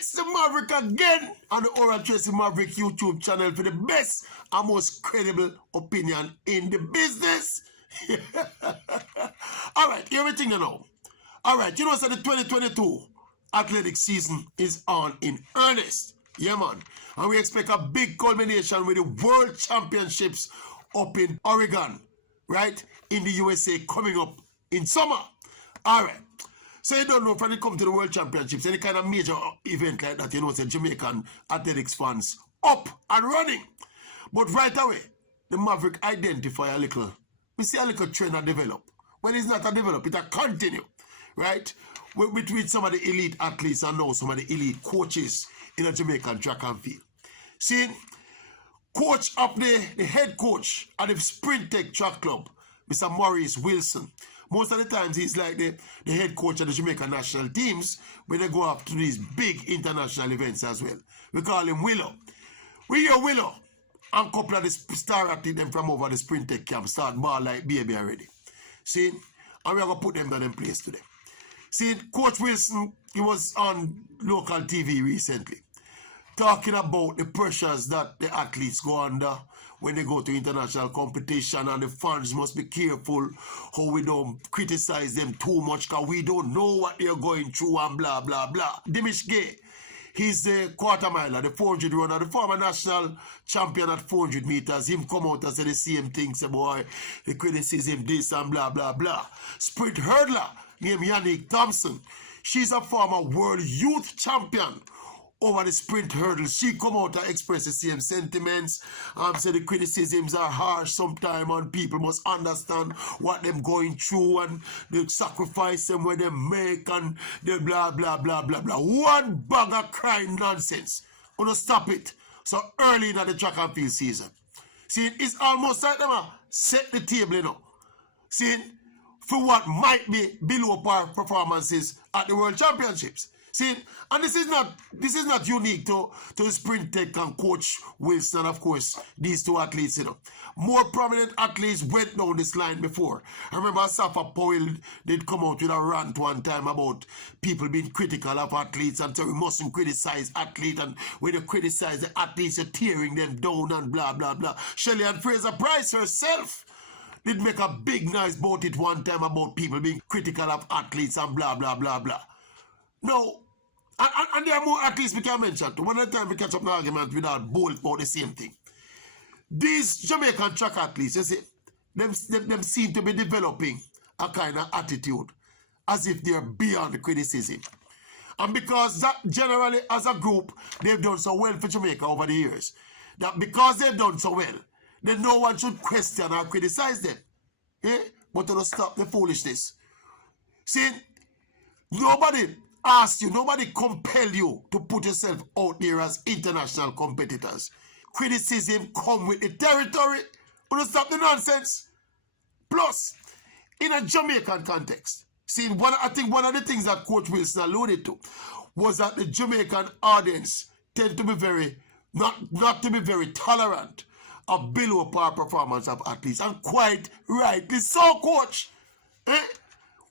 It's the Maverick again on the Oral Tracy Maverick YouTube channel for the best and most credible opinion in the business. Alright, everything you know. Alright, you know, so the 2022 athletic season is on in earnest. Yeah, man. And we expect a big culmination with the World Championships up in Oregon, right? In the USA coming up in summer. Alright. So you don't know when it comes to the World Championships, any kind of major event like that, you know, say Jamaican athletics fans up and running. But right away, the Maverick identify a little, we see a little trend that develop. Well, it's not a develop, it's a continue, right? Between some of the elite athletes and now some of the elite coaches in a Jamaican track and field. See, coach up the head coach at the Sprint Tech Track Club, Mr. Maurice Wilson. Most of the times he's like the head coach of the Jamaican national teams when they go up to these big international events as well. We call him Willow. We hear Willow and a couple of the star athletes them from over the Sprint Tech camp start ball like baby already. See, and we're going to put them down in place today. See, Coach Wilson, he was on local TV recently talking about the pressures that the athletes go under when they go to international competition, and the fans must be careful how we don't criticize them too much because we don't know what they're going through and blah, blah, blah. Dimish Gay, he's the quarter miler, the 400 runner, the former national champion at 400 meters. Him come out and say the same thing, say, boy, the criticism this and blah, blah, blah. Sprint hurdler named Yannick Thompson. She's a former world youth champion over the sprint hurdle. She come out and express the same sentiments. Say the criticisms are harsh sometimes and people must understand what them going through and the sacrifice them when they make and the blah, blah, blah, blah, blah. One bag of crime nonsense. Wanna stop it. So early in the track and field season. See, it's almost like them set the table, you know. See, for what might be below par performances at the World Championships. See, and this is not unique to Sprint Tech and Coach Wilson, and of course, these two athletes, you know. More prominent athletes went down this line before. I remember Safa Powell did come out with a rant one time about people being critical of athletes and so we mustn't criticize athletes, and when you criticize the athletes, you're tearing them down and blah, blah, blah. Shelley and Fraser Price herself did make a big noise about it one time about people being critical of athletes and blah, blah, blah, blah. No, and there are more athletes we can mention. One of the time we catch up an argument without both about the same thing. These Jamaican track athletes, you see, them seem to be developing a kind of attitude as if they're beyond the criticism. And because that generally as a group, they've done so well for Jamaica over the years, that because they've done so well, then no one should question or criticize them. Eh? But to stop the foolishness. See, nobody asked you, nobody compelled you to put yourself out there as international competitors. Criticism come with the territory. But stop the nonsense. Plus, in a Jamaican context, see, I think one of the things that Coach Wilson alluded to was that the Jamaican audience tend to be very, not to be very tolerant of below par performance of athletes. And quite rightly so, Coach. Eh?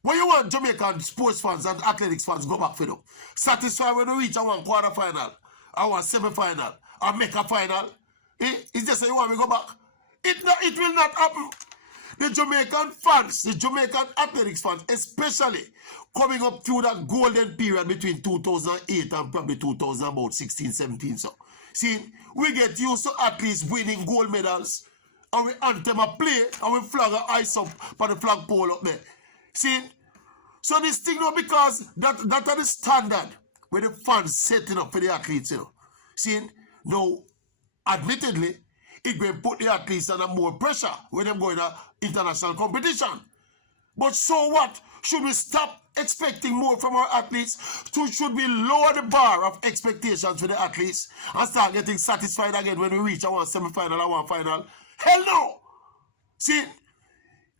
When you want Jamaican sports fans and athletics fans go back for them, satisfied when we reach a one quarter final, or one semi-final, or make a final, it's just you want me to go back. It will not happen. The Jamaican fans, the Jamaican athletics fans, especially coming up through that golden period between 2008 and probably 2016, 17. So, see, we get used to athletes winning gold medals, and we anthem a play, and we flag a ice up for the flagpole up there. See, so this thing now, because that are the standard where the fans setting up for the athletes, you know. See, now, admittedly, it will put the athletes under more pressure when they're going to international competition. But so what? Should we stop expecting more from our athletes? Should we lower the bar of expectations for the athletes and start getting satisfied again when we reach our semi-final or one final? Hell no! See,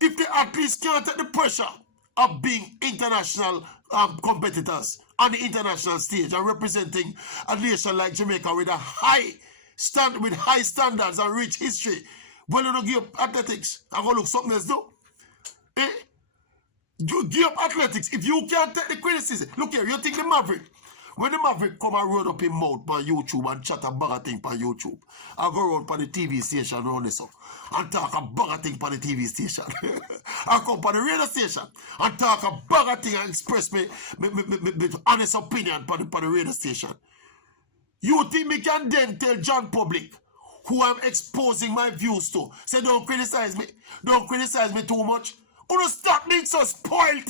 if the athletes can't take the pressure of being international competitors on the international stage and representing a nation like Jamaica with high standards and rich history, well, you don't give up athletics and go look something else do. Eh? You give up athletics if you can't take the criticism. Look here, you think the Maverick When the Maverick come and roll up him mouth on YouTube and chat a bag of thing on YouTube, I go around on the TV station around this up and talk a bag of thing on the TV station. I come on the radio station and talk a bag of thing and express me honest opinion on the radio station. You think me can then tell John Public, who I'm exposing my views to, say don't criticize me too much? You don't stop being so spoiled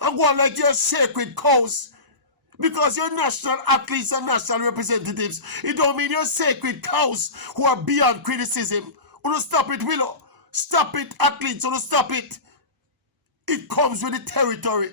and go on like you're sacred cows. Because you're national athletes and national representatives, it don't mean you're sacred cows who are beyond criticism. You don't stop it, Willow. Stop it, athletes. You don't stop it. It comes with the territory.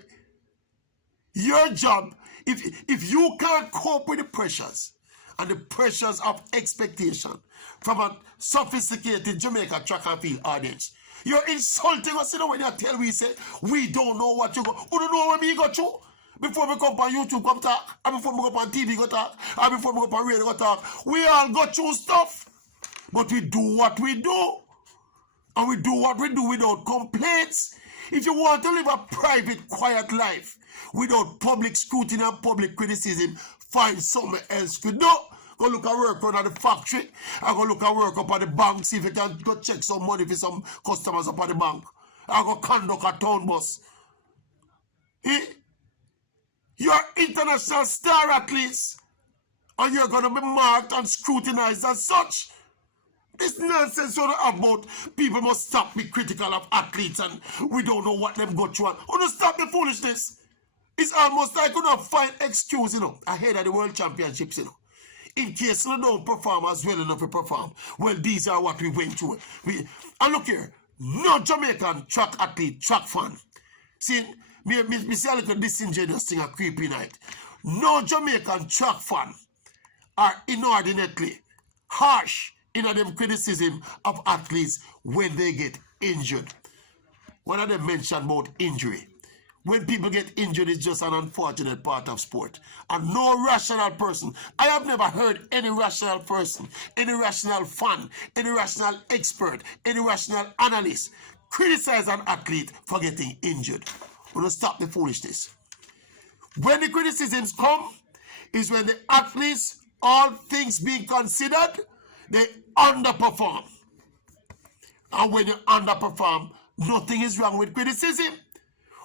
Your job, if you can't cope with the pressures and the pressures of expectation from a sophisticated Jamaica track and field audience, you're insulting us, you know, when you tell we say, we don't know what you go. You don't know what me go through. Before we come on YouTube, come talk, and before we go on TV, go talk, and before we go on radio, go talk. We all go through stuff. But we do what we do. And we do what we do without complaints. If you want to live a private, quiet life without public scrutiny and public criticism, find somewhere else to do. Go look at work around at the factory. And go look at work up at the bank, see if you can go check some money for some customers up at the bank. And go conduct a town bus. You're international star athletes, and you're going to be marked and scrutinized as such. This nonsense about people must stop being critical of athletes and we don't know what them go through. And don't stop the foolishness. It's almost like you don't find excuse, ahead of the World Championships, in case you don't perform as well enough to perform. Well, these are what we went through. And look here, no Jamaican track athlete, track fan. See, me see a little disingenuous thing, a creepy night. No Jamaican track fan are inordinately harsh in them criticism of athletes when they get injured. One of them mentioned about injury. When people get injured, it's just an unfortunate part of sport. And no rational person, I have never heard any rational person, any rational fan, any rational expert, any rational analyst criticize an athlete for getting injured. We're going to stop the foolishness. When the criticisms come, is when the athletes, all things being considered, they underperform. And when you underperform, nothing is wrong with criticism.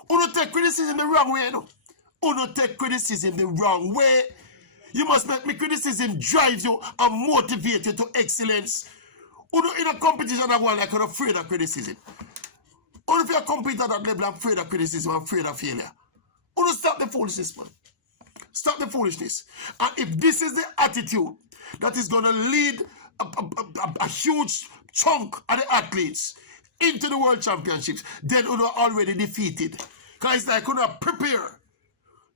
You don't take criticism the wrong way, no? You don't take criticism the wrong way. You must make me criticism drive you and motivate you to excellence. You don't in a competition that one like you're afraid of criticism. Or if you're competing at that level, I'm afraid of criticism, I'm afraid of failure. You don't stop the foolishness, man. Stop the foolishness. And if this is the attitude that is going to lead a huge chunk of the athletes into the World Championships, then you are already defeated. Because it's like you don't prepare.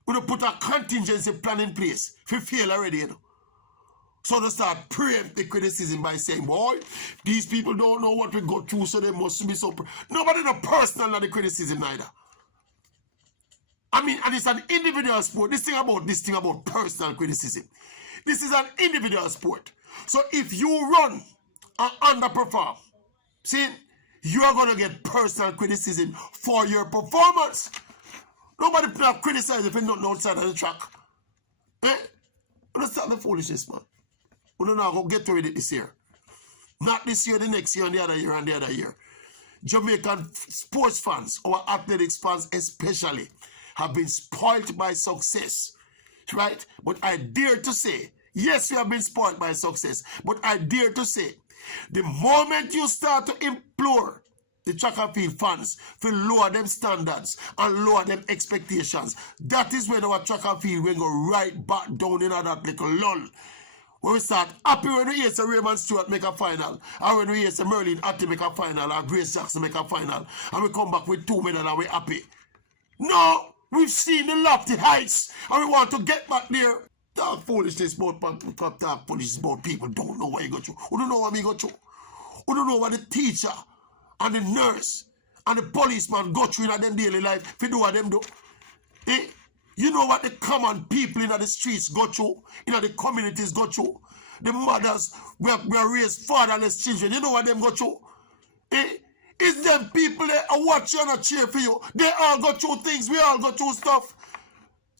You don't put a contingency plan in place. If you fail already, So to start praying the criticism by saying, boy, these people don't know what we go through, so they must be so... Nobody know personal of the criticism neither. I mean, and it's an individual sport. This thing about personal criticism. This is an individual sport. So if you run and underperform, see, you are going to get personal criticism for your performance. Nobody criticize if you're not outside of the track. Let's start the foolishness, man. We don't know how to get rid of it this year. Not this year, the next year, and the other year, and the other year. Jamaican sports fans, our athletics fans especially, have been spoiled by success. Right? But I dare to say, yes, we have been spoiled by success, but I dare to say, the moment you start to implore the track and field fans to lower them standards and lower them expectations, that is when our track and field will go right back down in that little lull. When we start happy when we hear say Raymond Stewart make a final, or when we hear say Merlin Atty make a final, or Grace Jackson make a final, and we come back with 2 medals and we're happy. No, we've seen the lofty heights, and we want to get back there. Talk foolishness about people don't know what you go through. Who don't know what me go through? Who don't know what the teacher and the nurse and the policeman go through in their daily life if you do what them do? You know what the common people in the streets go through, in the communities go through? The mothers we are raised fatherless children, you know what them go through? It's them people that are watching and cheer for you. They all go through things, we all go through stuff.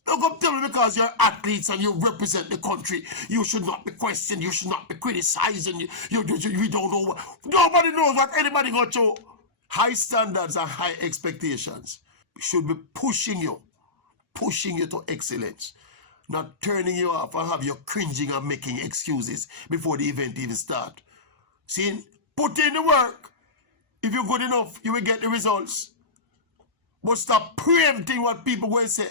Don't come tell me because you're athletes and you represent the country, you should not be questioned, you should not be criticized, and you don't know what. Nobody knows what anybody got to. High standards and high expectations should be pushing you to excellence, not turning you off and have you cringing and making excuses before the event even start. See, put in the work. If you're good enough, you will get the results. But stop preempting what people will say.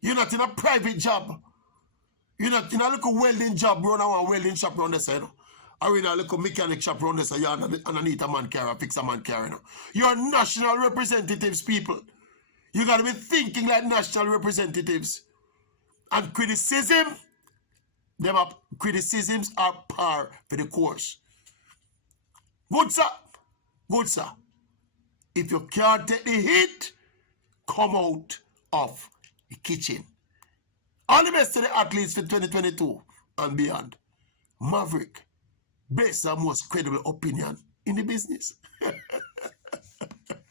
You're not in a private job. You're not in a little welding job, run a welding shop around the side. Or in a little mechanic shop around the side, you're underneath a man carrier, fix a man carrier. You're national representatives, people. You got to be thinking like national representatives. And criticisms are par for the course. Good, sir. Good, sir. If you can't take the heat, come out of the kitchen. All the best to the athletes for 2022 and beyond. Maverick, best and most credible opinion in the business.